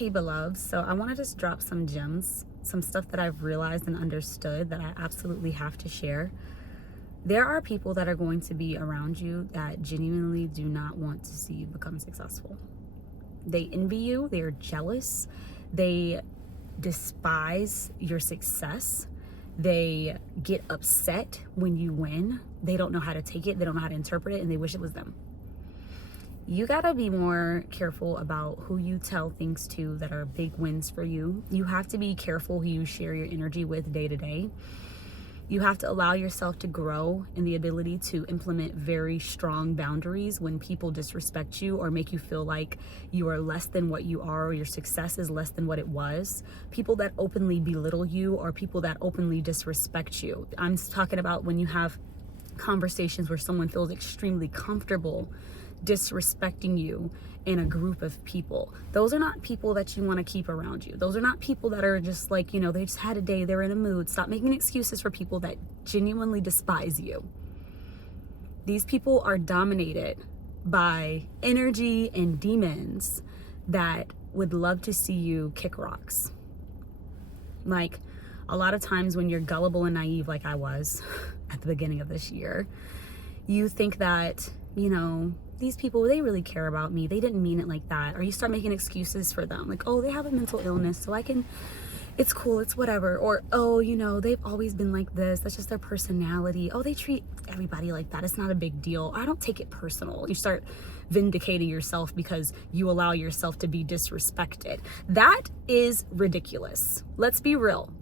Hey beloveds, so I want to just drop some gems, some stuff that I've realized and understood that I absolutely have to share. There are people that are going to be around you that genuinely do not want to see you become successful. They envy you, they are jealous, they despise your success, they get upset when you win, they don't know how to take it, they don't know how to interpret it, and they wish it was them. You gotta be more careful about who you tell things to that are big wins for you. You have to be careful who you share your energy with day to day. You have to allow yourself to grow in the ability to implement very strong boundaries when people disrespect you or make you feel like you are less than what you are, or your success is less than what it was. People that openly belittle you or people that openly disrespect you. I'm talking about when you have conversations where someone feels extremely comfortable disrespecting you in a group of people. Those are not people that you want to keep around you. Those are not people that are just like, they just had a day, they're in a mood. Stop making excuses for people that genuinely despise you. These people are dominated by energy and demons that would love to see you kick rocks. Like, a lot of times when you're gullible and naive like I was at the beginning of this year, you think that, these people, they really care about me. They didn't mean it like that. Or you start making excuses for them. Like, oh, they have a mental illness, so it's cool, it's whatever. Or, oh, they've always been like this. That's just their personality. Oh, they treat everybody like that. It's not a big deal. I don't take it personal. You start vindicating yourself because you allow yourself to be disrespected. That is ridiculous. Let's be real.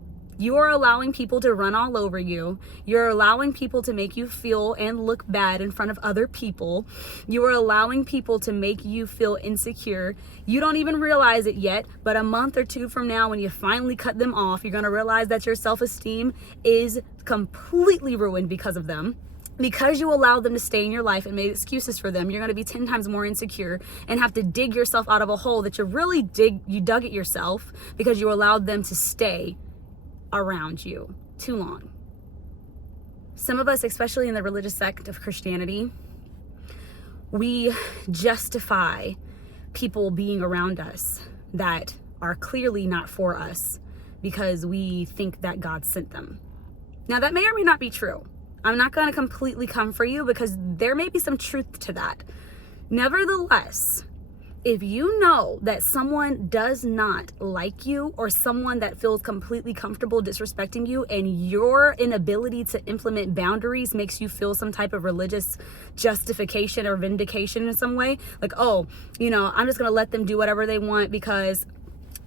You are allowing people to run all over you. You're allowing people to make you feel and look bad in front of other people. You are allowing people to make you feel insecure. You don't even realize it yet, but a month or two from now, when you finally cut them off, you're going to realize that your self-esteem is completely ruined because of them. Because you allowed them to stay in your life and made excuses for them, you're going to be 10 times more insecure and have to dig yourself out of a hole that you dug it yourself because you allowed them to stay around you too long. Some of us, especially in the religious sect of Christianity, we justify people being around us that are clearly not for us because we think that God sent them. Now, that may or may not be true. I'm not going to completely come for you because there may be some truth to that. Nevertheless, if you know that someone does not like you or someone that feels completely comfortable disrespecting you and your inability to implement boundaries makes you feel some type of religious justification or vindication in some way, like, oh, I'm just going to let them do whatever they want because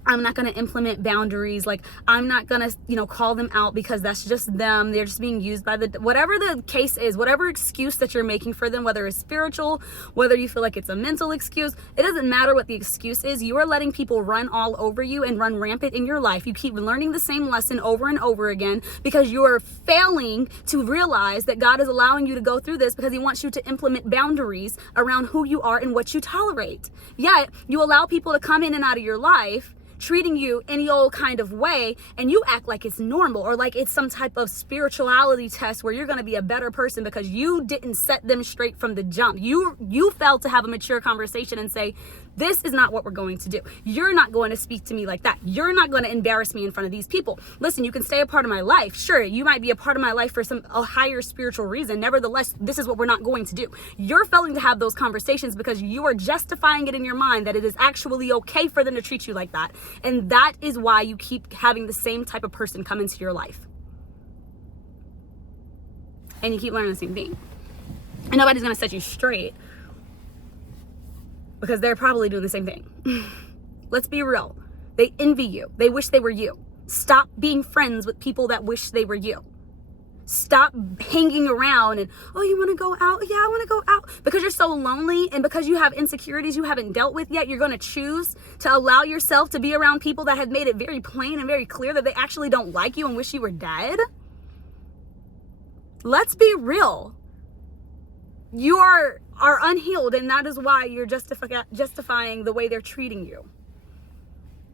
I'm not going to implement boundaries. Like, I'm not going to, call them out because that's just them. They're just being used by whatever the case is, whatever excuse that you're making for them, whether it's spiritual, whether you feel like it's a mental excuse, it doesn't matter what the excuse is. You are letting people run all over you and run rampant in your life. You keep learning the same lesson over and over again because you are failing to realize that God is allowing you to go through this because he wants you to implement boundaries around who you are and what you tolerate. Yet you allow people to come in and out of your life treating you any old kind of way, and you act like it's normal or like it's some type of spirituality test where you're going to be a better person because you didn't set them straight from the jump. You failed to have a mature conversation and say, this is not what we're going to do. You're not going to speak to me like that. You're not going to embarrass me in front of these people. Listen, you can stay a part of my life. Sure, you might be a part of my life for a higher spiritual reason. Nevertheless, this is what we're not going to do. You're failing to have those conversations because you are justifying it in your mind that it is actually okay for them to treat you like that. And that is why you keep having the same type of person come into your life. And you keep learning the same thing. And nobody's going to set you straight because they're probably doing the same thing. Let's be real. They envy you. They wish they were you. Stop being friends with people that wish they were you. Stop hanging around and, oh, you want to go out? Yeah, I want to go out. Because you're so lonely and because you have insecurities you haven't dealt with yet, you're going to choose to allow yourself to be around people that have made it very plain and very clear that they actually don't like you and wish you were dead. Let's be real. You are unhealed, and that is why you're justifying the way they're treating you.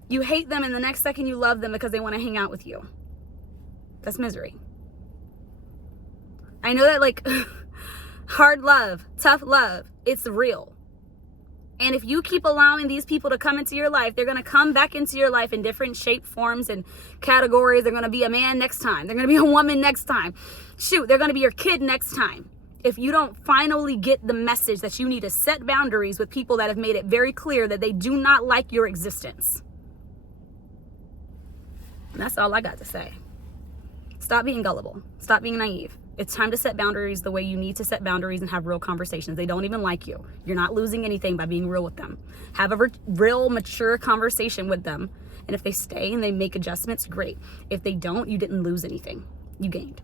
You hate them, and the next second you love them because they want to hang out with you. That's misery. I know that, like, hard love, tough love, it's real. And if you keep allowing these people to come into your life, they're going to come back into your life in different shape, forms, and categories. They're going to be a man next time. They're going to be a woman next time. Shoot, they're going to be your kid next time. If you don't finally get the message that you need to set boundaries with people that have made it very clear that they do not like your existence. And that's all I got to say. Stop being gullible. Stop being naive. It's time to set boundaries the way you need to set boundaries and have real conversations. They don't even like you. You're not losing anything by being real with them. Have a real, mature conversation with them. And if they stay and they make adjustments, great. If they don't, you didn't lose anything. You gained.